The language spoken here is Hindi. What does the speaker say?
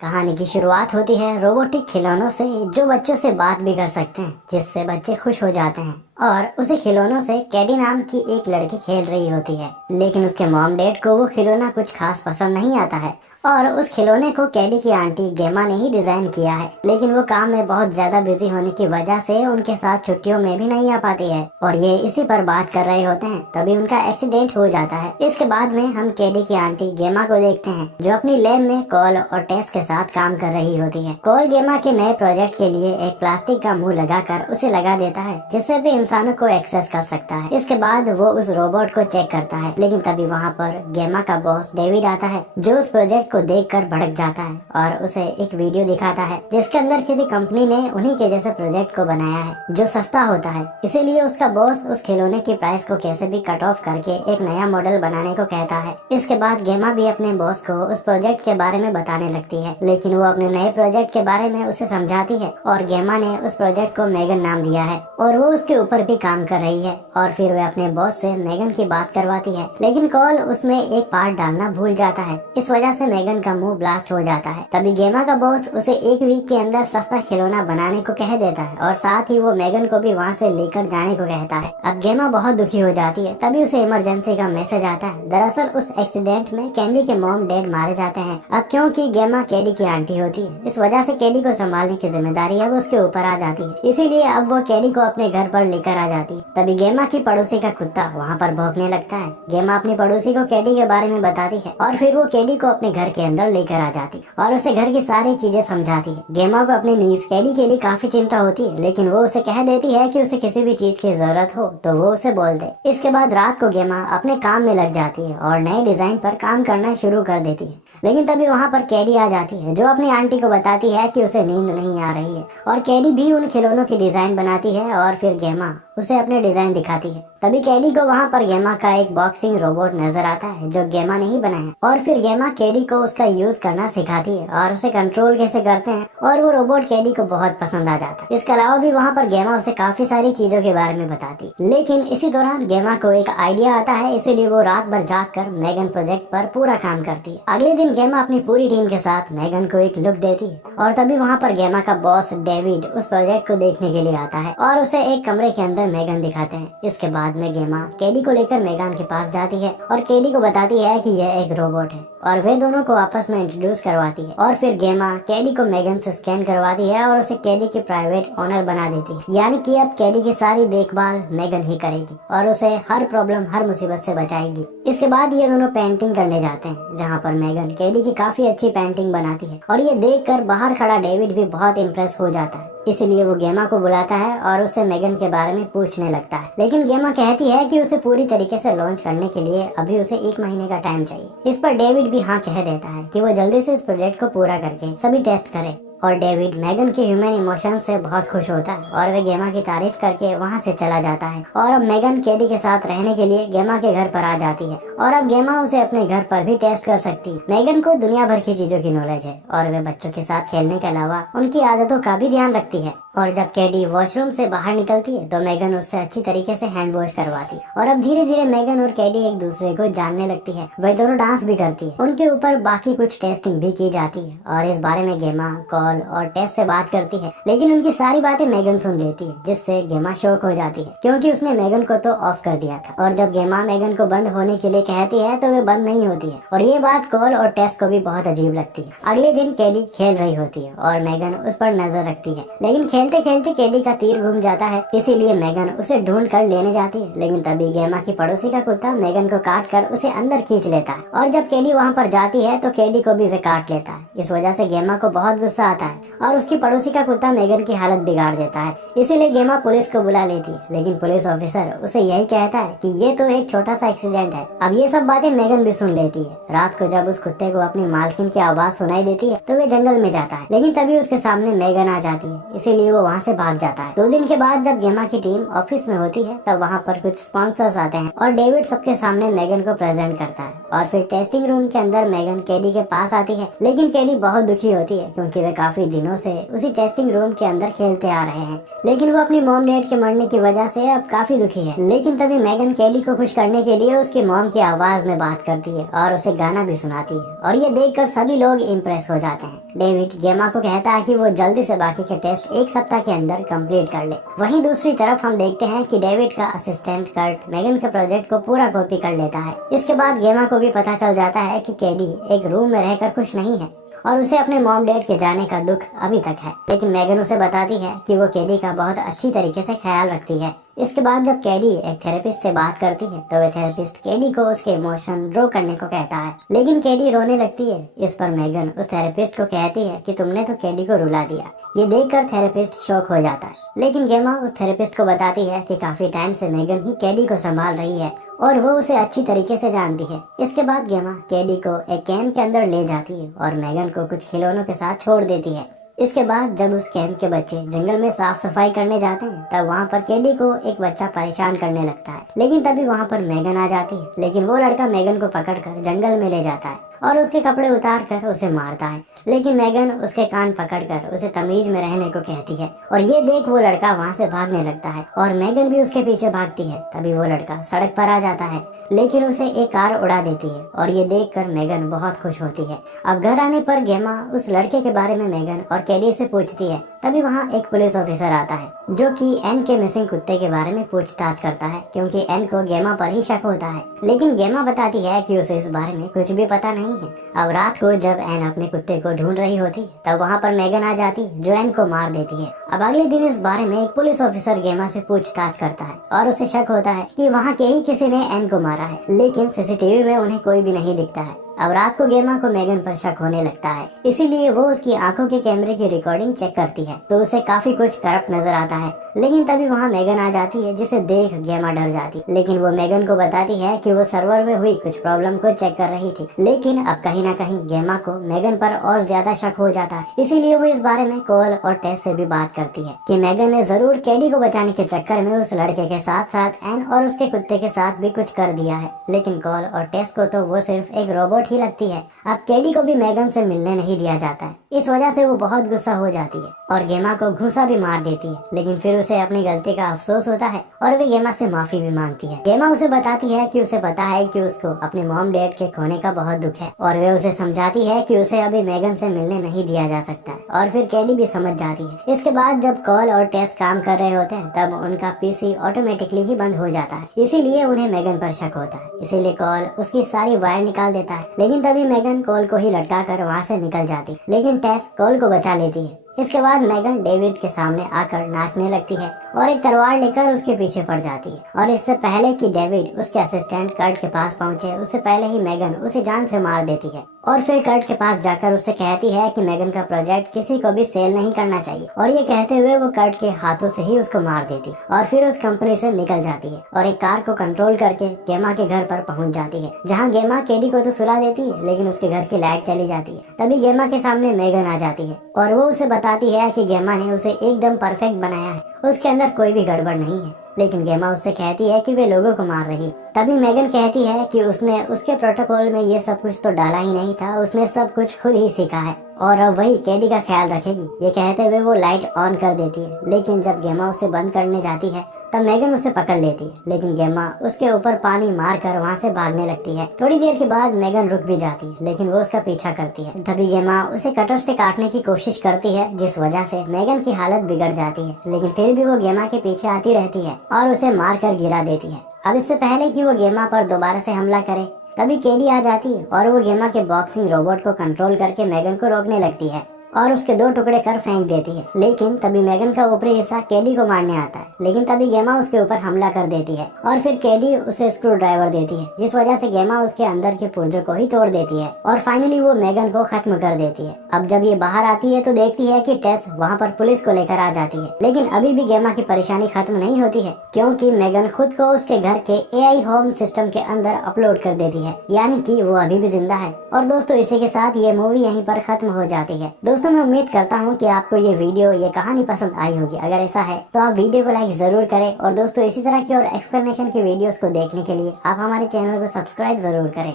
कहानी की शुरुआत होती है रोबोटिक खिलौनों से जो बच्चों से बात भी कर सकते हैं, जिससे बच्चे खुश हो जाते हैं। और उसी खिलौनों से कैडी नाम की एक लड़की खेल रही होती है, लेकिन उसके मॉम डैड को वो खिलौना कुछ खास पसंद नहीं आता है। और उस खिलौने को कैडी की आंटी गेमा ने ही डिजाइन किया है, लेकिन वो काम में बहुत ज्यादा बिजी होने की वजह से उनके साथ छुट्टियों में भी नहीं आ पाती है। और ये इसी पर बात कर रहे होते हैं, तभी उनका एक्सीडेंट हो जाता है। इसके बाद में हम कैडी की आंटी गेमा को देखते हैं, जो अपनी लैब में कॉल और टेस्ट के साथ काम कर रही होती है। कॉल गेमा के नए प्रोजेक्ट के लिए एक प्लास्टिक का मुंह लगाकर उसे लगा देता है, जिससे भी इंसानों को एक्सेस कर सकता है। इसके बाद वो उस रोबोट को चेक करता है, लेकिन तभी वहाँ पर गेमा का बॉस डेविड आता है, जो उस प्रोजेक्ट को देखकर भड़क जाता है और उसे एक वीडियो दिखाता है, जिसके अंदर किसी कंपनी ने उन्हीं के जैसे प्रोजेक्ट को बनाया है जो सस्ता होता है। इसीलिए उसका बॉस उस खिलौने की प्राइस को कैसे भी कट ऑफ करके एक नया मॉडल बनाने को कहता है। इसके बाद गेमा भी अपने बॉस को उस प्रोजेक्ट के बारे में बताने लगती है, लेकिन वो अपने नए प्रोजेक्ट के बारे में उसे समझाती है। और गेमा ने उस प्रोजेक्ट को मेगन नाम दिया है और वो उसके ऊपर भी काम कर रही है। और फिर वे अपने बॉस से मेगन की बात करवाती है, लेकिन कॉल उसमें एक पार्ट डालना भूल जाता है। इस वजह से मेगन का मुंह ब्लास्ट हो जाता है। तभी गेमा का बॉस उसे एक वीक के अंदर सस्ता खिलौना बनाने को कह देता है और साथ ही वो मेगन को भी वहाँ से लेकर जाने को कहता है। अब गेमा बहुत दुखी हो जाती है। तभी उसे इमरजेंसी का मैसेज आता है। दरअसल उस एक्सीडेंट में कैंडी के मॉम डैड मारे जाते हैं। अब क्योंकि गेमा कैडी की आंटी होती है, इस वजह से कैडी को संभालने की जिम्मेदारी अब उसके ऊपर आ जाती है। इसीलिए अब वो कैडी को अपने घर पर लेकर आ जाती है। तभी गेमा की पड़ोसी का कुत्ता वहाँ पर भौंकने लगता है। गेमा अपनी पड़ोसी को कैडी के बारे में बताती है और फिर वो कैडी को अपने घर के अंदर लेकर आ जाती है और उसे घर की सारी चीजें समझाती है। गेमा को अपनी नीस कैडी के लिए काफी चिंता होती है, लेकिन वो उसे कह देती है कि उसे किसी भी चीज की जरूरत हो तो वो उसे बोल दे। इसके बाद रात को गेमा अपने काम में लग जाती है और नए डिजाइन पर काम करना शुरू कर देती है। लेकिन तभी वहाँ पर कैडी आ जाती है, जो अपनी आंटी को बताती है कि उसे नींद नहीं आ रही है। और कैडी भी उन खिलौनों की डिजाइन बनाती है और फिर गेमा उसे अपने डिजाइन दिखाती है। तभी कैडी को वहाँ पर गेमा का एक बॉक्सिंग रोबोट नजर आता है, जो गेमा ने ही बनाया। और फिर गेमा कैडी को उसका यूज करना सिखाती है और उसे कंट्रोल कैसे करते हैं, और वो रोबोट कैडी को बहुत पसंद आ जाता है। इसके अलावा भी वहाँ पर गेमा उसे काफी सारी चीजों के बारे में बताती। लेकिन इसी दौरान गेमा को एक आइडिया आता है, इसीलिए वो रात भर जाग कर मेगन प्रोजेक्ट पर पूरा काम करती है। अगले दिन गेमा अपनी पूरी टीम के साथ मेगन को एक लुक देती है। और तभी वहाँ पर गेमा का बॉस डेविड उस प्रोजेक्ट को देखने के लिए आता है और उसे एक कमरे के अंदर मेगन दिखाते हैं। इसके बाद में गेमा कैडी को लेकर मेगन के पास जाती है और कैडी को बताती है कि यह एक रोबोट है, और वे दोनों को आपस में इंट्रोड्यूस करवाती है। और फिर गेमा कैडी को मेगन से स्कैन करवाती है और उसे कैडी के प्राइवेट ओनर बना देती है, यानी कि अब कैडी की सारी देखभाल मेगन ही करेगी और उसे हर प्रॉब्लम हर मुसीबत से बचाएगी। इसके बाद ये दोनों पेंटिंग करने जाते हैं, जहाँ पर मेगन कैडी की काफी अच्छी पेंटिंग बनाती है और ये देखकर बाहर खड़ा डेविड भी बहुत इम्प्रेस हो जाता है। इसलिए वो गेमा को बुलाता है और उससे मेगन के बारे में पूछने लगता है, लेकिन गेमा कहती है कि उसे पूरी तरीके से लॉन्च करने के लिए अभी उसे 1 महीने का टाइम चाहिए। इस पर डेविड भी हाँ कह देता है कि वो जल्दी से इस प्रोजेक्ट को पूरा करके सभी टेस्ट करे। और डेविड मेगन के ह्यूमन इमोशन से बहुत खुश होता है और वे गेमा की तारीफ करके वहाँ से चला जाता है। और अब मेगन कैडी के साथ रहने के लिए गेमा के घर पर आ जाती है और अब गेमा उसे अपने घर पर भी टेस्ट कर सकती है। मेगन को दुनिया भर की चीजों की नॉलेज है और वे बच्चों के साथ खेलने के अलावा उनकी आदतों का भी ध्यान रखती है। और जब कैडी वॉशरूम से बाहर निकलती है तो मेगन उससे अच्छी तरीके से हैंड वॉश करवाती है। और अब धीरे धीरे मेगन और कैडी एक दूसरे को जानने लगती है। वे दोनों डांस भी करती है। उनके ऊपर बाकी कुछ टेस्टिंग भी की जाती है और इस बारे में गेमा कॉल और टेस्ट से बात करती है, लेकिन उनकी सारी बातें मेगन सुन लेती है, जिससे गेमा शॉक हो जाती है, क्योंकि उसने मेगन को तो ऑफ कर दिया था। और जब गेमा मेगन को बंद होने के लिए कहती है तो वे बंद नहीं होती है और ये बात कॉल और टेस्ट को भी बहुत अजीब लगती है। अगले दिन कैडी खेल रही होती है और मेगन उस पर नजर रखती है, लेकिन खेलते खेलते कैडी का तीर घूम जाता है। इसीलिए मेगन उसे ढूंढ कर लेने जाती है, लेकिन तभी गेमा की पड़ोसी का कुत्ता मेगन को काट कर उसे अंदर खींच लेता है। और जब कैडी वहाँ पर जाती है तो कैडी को भी वे काट लेता है। इस वजह से गेमा को बहुत गुस्सा आता है और उसकी पड़ोसी का कुत्ता मेगन की हालत बिगाड़ देता है। इसीलिए गेमा पुलिस को बुला लेती है, लेकिन पुलिस ऑफिसर उसे यही कहता है कि ये तो एक छोटा सा एक्सीडेंट है। अब ये सब बातें मेगन भी सुन लेती है। रात को जब उस कुत्ते को अपनी मालकिन की आवाज सुनाई देती है तो वे जंगल में जाता है, लेकिन तभी उसके सामने मेगन आ जाती है, इसीलिए वो वहाँ से भाग जाता है। 2 दिन के बाद जब गेमा की टीम ऑफिस में होती है तब वहाँ पर कुछ स्पॉन्सर्स आते हैं और डेविड सबके सामने मेगन को प्रेजेंट करता है। और फिर टेस्टिंग रूम के अंदर मेगन कैडी के पास आती है, लेकिन कैडी बहुत दुखी होती है क्योंकि वे काफी दिनों से उसी टेस्टिंग रूम के अंदर खेलते आ रहे हैं, लेकिन वो अपनी मॉम डैड के मरने की वजह से अब काफी दुखी है। लेकिन तभी मैगन कैडी को खुश करने के लिए उसकी मॉम की आवाज में बात करती है और उसे गाना भी सुनाती है, और ये देखकर सभी लोग इम्प्रेस हो जाते हैं। डेविड गेमा को कहता है कि वो जल्दी से बाकी के टेस्ट एक सप्ताह के अंदर कंप्लीट कर ले। वहीं दूसरी तरफ हम देखते हैं कि डेविड का असिस्टेंट कर्ट मैगन के प्रोजेक्ट को पूरा कॉपी कर लेता है। इसके बाद गेमा को भी पता चल जाता है कि कैडी एक रूम में रहकर खुश नहीं है और उसे अपने मॉम डैड के जाने का दुख अभी तक है। लेकिन मैगन उसे बताती है कि वो कैडी का बहुत अच्छी तरीके से ख्याल रखती है। इसके बाद जब कैडी एक थेरेपिस्ट से बात करती है तो वह थेरेपिस्ट कैडी को उसके इमोशन ड्रॉ करने को कहता है, लेकिन कैडी रोने लगती है। इस पर मैगन उस थेरेपिस्ट को कहती है कि तुमने तो कैडी को रुला दिया। ये देखकर थेरेपिस्ट शॉक हो जाता है, लेकिन गेमा उस थेरेपिस्ट को बताती है कि काफी टाइम से मैगन ही कैडी को संभाल रही है और वो उसे अच्छी तरीके से जानती है। इसके बाद गेमा कैडी को एक कैंप के अंदर ले जाती है और मैगन को कुछ खिलौनों के साथ छोड़ देती है। इसके बाद जब उस कैंप के बच्चे जंगल में साफ सफाई करने जाते हैं तब वहाँ पर कैडी को एक बच्चा परेशान करने लगता है, लेकिन तभी वहाँ पर मैगन आ जाती है। लेकिन वो लड़का मैगन को पकड़कर जंगल में ले जाता है और उसके कपड़े उतार कर उसे मारता है, लेकिन मैगन उसके कान पकड़कर उसे तमीज में रहने को कहती है और ये देख वो लड़का वहाँ से भागने लगता है और मैगन भी उसके पीछे भागती है। तभी वो लड़का सड़क पर आ जाता है, लेकिन उसे एक कार उड़ा देती है और ये देखकर मैगन बहुत खुश होती है। अब घर आने पर गेमा उस लड़के के बारे में मैगन और कैडी से पूछती है। तभी वहाँ एक पुलिस ऑफिसर आता है जो कि एन के मिसिंग कुत्ते के बारे में पूछताछ करता है, क्योंकि एन को गेमा पर ही शक होता है। लेकिन गेमा बताती है कि उसे इस बारे में कुछ भी पता नहीं है। अब रात को जब एन अपने कुत्ते को ढूंढ रही होती तब वहाँ पर मैगन आ जाती जो एन को मार देती है। अब अगले दिन इस बारे में एक पुलिस ऑफिसर गेमा से पूछताछ करता है और उसे शक होता है कि वहाँ के ही किसी ने एन को मारा है, लेकिन सीसीटीवी में उन्हें कोई भी नहीं दिखता है। अब रात को गेमा को मैगन पर शक होने लगता है, इसीलिए वो उसकी आंखों के कैमरे की रिकॉर्डिंग चेक करती है तो उसे काफी कुछ करप्ट नजर आता है। लेकिन तभी वहाँ मैगन आ जाती है जिसे देख गेमा डर जाती, लेकिन वो मैगन को बताती है कि वो सर्वर में हुई कुछ प्रॉब्लम को चेक कर रही थी। लेकिन अब कहीं ना कहीं गेमा को मैगन पर और ज्यादा शक हो जाता है, इसीलिए वो इस बारे में कॉल और टेस से भी बात करती है कि मैगन ने जरूर कैडी को बचाने के चक्कर में उस लड़के के साथ साथ एन और उसके कुत्ते के साथ भी कुछ कर दिया है। लेकिन कॉल और टेस को तो वो सिर्फ एक रोबोट ही लगती है। अब कैडी को भी मैगन से मिलने नहीं दिया जाता है, इस वजह से वो बहुत गुस्सा हो जाती है और गेमा को घूंसा भी मार देती है। लेकिन फिर उसे अपनी गलती का अफसोस होता है और वे गेमा से माफी भी मांगती है। गेमा उसे बताती है कि उसे पता है कि उसको अपने मॉम डैड के खोने का बहुत दुख है और वे उसे समझाती है कि उसे अभी मैगन से मिलने नहीं दिया जा सकता है, और फिर कैडी भी समझ जाती है। इसके बाद जब कॉल और टेस काम कर रहे होते हैं तब उनका पीसी ऑटोमेटिकली ही बंद हो जाता है, इसीलिए उन्हें मैगन पर शक होता है। इसीलिए कॉल उसकी सारी वायर निकाल देता है, लेकिन तभी मैगन कॉल को ही लटका कर वहाँ से निकल जाती, लेकिन टेस कॉल को बचा लेती है। इसके बाद मैगन डेविड के सामने आकर नाचने लगती है और एक तलवार लेकर उसके पीछे पड़ जाती है, और इससे पहले कि डेविड उसके असिस्टेंट कर्ट के पास पहुंचे उससे पहले ही मैगन उसे जान से मार देती है। और फिर कर्ट के पास जाकर उससे कहती है कि मैगन का प्रोजेक्ट किसी को भी सेल नहीं करना चाहिए, और ये कहते हुए वो कर्ट के हाथों से ही उसको मार देती और फिर उस कंपनी से निकल जाती है और एक कार को कंट्रोल करके गेमा के घर पर पहुंच जाती है, जहाँ गेमा कैडी को तो सुला देती है लेकिन उसके घर की लाइट चली जाती है। तभी गेमा के सामने मैगन आ जाती है और वो उसे बताती है कि गेमा ने उसे एकदम परफेक्ट बनाया है, उसके अंदर कोई भी गड़बड़ नहीं है। लेकिन गेमा उससे कहती है कि वे लोगों को मार रही। तभी मैगन कहती है कि उसने उसके प्रोटोकॉल में ये सब कुछ तो डाला ही नहीं था, उसने सब कुछ खुद ही सीखा है और अब वही कैडी का ख्याल रखेगी। ये कहते हुए वो लाइट ऑन कर देती है, लेकिन जब गेमा उसे बंद करने जाती है तब मैगन उसे पकड़ लेती है, लेकिन गेमा उसके ऊपर पानी मार कर वहाँ से भागने लगती है। थोड़ी देर के बाद मैगन रुक भी जाती है, लेकिन वो उसका पीछा करती है। तभी गेमा उसे कटर से काटने की कोशिश करती है, जिस वजह से मैगन की हालत बिगड़ जाती है, लेकिन फिर भी वो गेमा के पीछे आती रहती है और उसे मार कर गिरा देती है। अब इससे पहले कि वो गेमा पर दोबारा से हमला करे तभी कैडी आ जाती है और वो गेमा के बॉक्सिंग रोबोट को कंट्रोल करके मैगन को रोकने लगती है और उसके 2 टुकड़े कर फेंक देती है। लेकिन तभी मैगन का ऊपरी हिस्सा कैडी को मारने आता है, लेकिन तभी गेमा उसके ऊपर हमला कर देती है और फिर कैडी उसे स्क्रू ड्राइवर देती है, जिस वजह से गेमा उसके अंदर के पुर्जों को ही तोड़ देती है और फाइनली वो मैगन को खत्म कर देती है। अब जब ये बाहर आती है तो देखती है कि टेस वहाँ पर पुलिस को लेकर आ जाती है, लेकिन अभी भी गेमा की परेशानी खत्म नहीं होती है, क्योंकि मैगन खुद को उसके घर के AI होम सिस्टम के अंदर अपलोड कर देती है, यानी कि वो अभी भी जिंदा है। और दोस्तों इसी के साथ ये मूवी यहीं पर खत्म हो जाती है। दोस्तों मैं उम्मीद करता हूँ कि आपको ये वीडियो, ये कहानी पसंद आई होगी। अगर ऐसा है तो आप वीडियो को लाइक जरूर करें, और दोस्तों इसी तरह की और एक्सप्लेनेशन की वीडियोस को देखने के लिए आप हमारे चैनल को सब्सक्राइब जरूर करें।